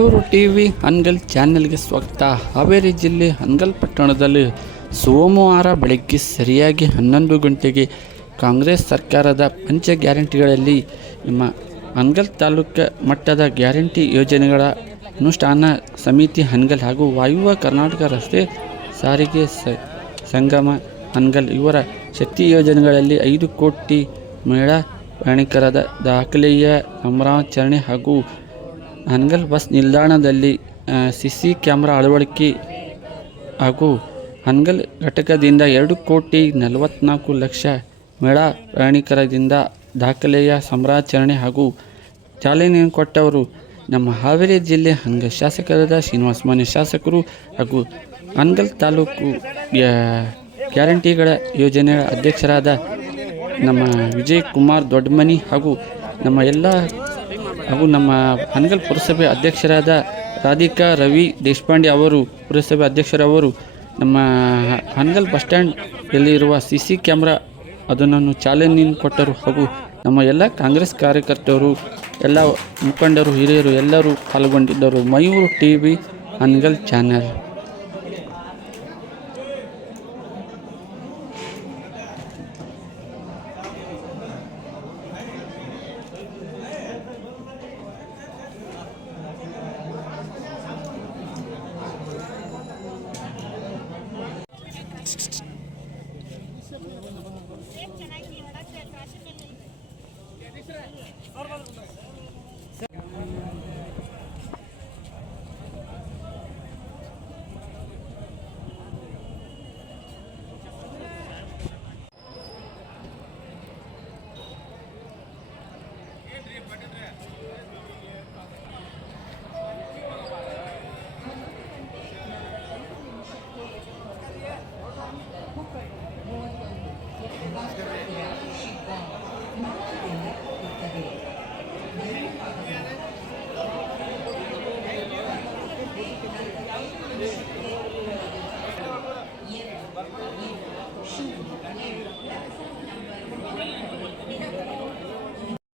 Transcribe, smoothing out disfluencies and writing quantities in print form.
ಮಯೂರು TV Hanagal ಚಾನೆಲ್ಗೆ ಸ್ವಾಗತ. ಹಾವೇರಿ ಜಿಲ್ಲೆ ಹನಗಲ್ ಪಟ್ಟಣದಲ್ಲಿ ಸೋಮವಾರ ಬೆಳಗ್ಗೆ ಸರಿಯಾಗಿ 11 ಗಂಟೆಗೆ ಕಾಂಗ್ರೆಸ್ ಸರ್ಕಾರದ ಪಂಚ ಗ್ಯಾರಂಟಿಗಳಲ್ಲಿ ನಿಮ್ಮ ಹನಗಲ್ ತಾಲೂಕು ಮಟ್ಟದ ಗ್ಯಾರಂಟಿ ಯೋಜನೆಗಳ ಅನುಷ್ಠಾನ ಸಮಿತಿ ಹನಗಲ್ ಹಾಗೂ ವಾಯುವ್ಯ ಕರ್ನಾಟಕ ರಸ್ತೆ ಸಾರಿಗೆ ಸಂಗಮ ಹನಗಲ್ ಇವರ ಶಕ್ತಿ ಯೋಜನೆಗಳಲ್ಲಿ 5 ಕೋಟಿ ಮಹಿಳಾ ಪ್ರಯಾಣಿಕರ ದಾಖಲೆಯ ಸಂಭ್ರಮಾಚರಣೆ ಹಾಗೂ ಹನಗಲ್ ಬಸ್ ನಿಲ್ದಾಣದಲ್ಲಿ ಸಿಸಿ ಕ್ಯಾಮೆರಾ ಅಳವಡಿಕೆ ಹಾಗೂ ಹನಗಲ್ ಘಟಕದಿಂದ 2,44,00,000 ಮಹಿಳಾ ಪ್ರಯಾಣಿಕರಿಂದ ದಾಖಲೆಯ ಸಂಭ್ರಮಾಚರಣೆ ಹಾಗೂ ಚಾಲನೆಯನ್ನು ಕೊಟ್ಟವರು ನಮ್ಮ ಹಾವೇರಿ ಜಿಲ್ಲೆ ಹನಗಲ್ ಶಾಸಕರಾದ ಶ್ರೀನಿವಾಸ ಮಾನ್ಯ ಶಾಸಕರು ಹಾಗೂ ಹನಗಲ್ ತಾಲೂಕು ಗ್ಯಾರಂಟಿಗಳ ಯೋಜನೆಯ ಅಧ್ಯಕ್ಷರಾದ ನಮ್ಮ ವಿಜಯ್ ಕುಮಾರ್ ದೊಡ್ಡಮನಿ ಹಾಗೂ ನಮ್ಮ ಹನಗಲ್ ಪುರಸಭೆ ಅಧ್ಯಕ್ಷರಾದ ರಾಧಿಕಾ ರವಿ ದೇಶಪಾಂಡೆ ಅವರು, ಪುರಸಭೆ ಅಧ್ಯಕ್ಷರವರು ನಮ್ಮ ಹನಗಲ್ ಬಸ್ ಸ್ಟ್ಯಾಂಡ್ ಇರುವ ಸಿಸಿ ಕ್ಯಾಮ್ರಾ ಅದನ್ನು ಚಾಲನೆಯನ್ನು ಕೊಟ್ಟರು ಹಾಗೂ ನಮ್ಮ ಎಲ್ಲ ಕಾಂಗ್ರೆಸ್ ಕಾರ್ಯಕರ್ತರು, ಎಲ್ಲ ಮುಖಂಡರು, ಹಿರಿಯರು ಎಲ್ಲರೂ ಪಾಲ್ಗೊಂಡಿದ್ದರು. ಮಯೂರು ಟಿವಿ ಹನಗಲ್ ಚಾನೆಲ್.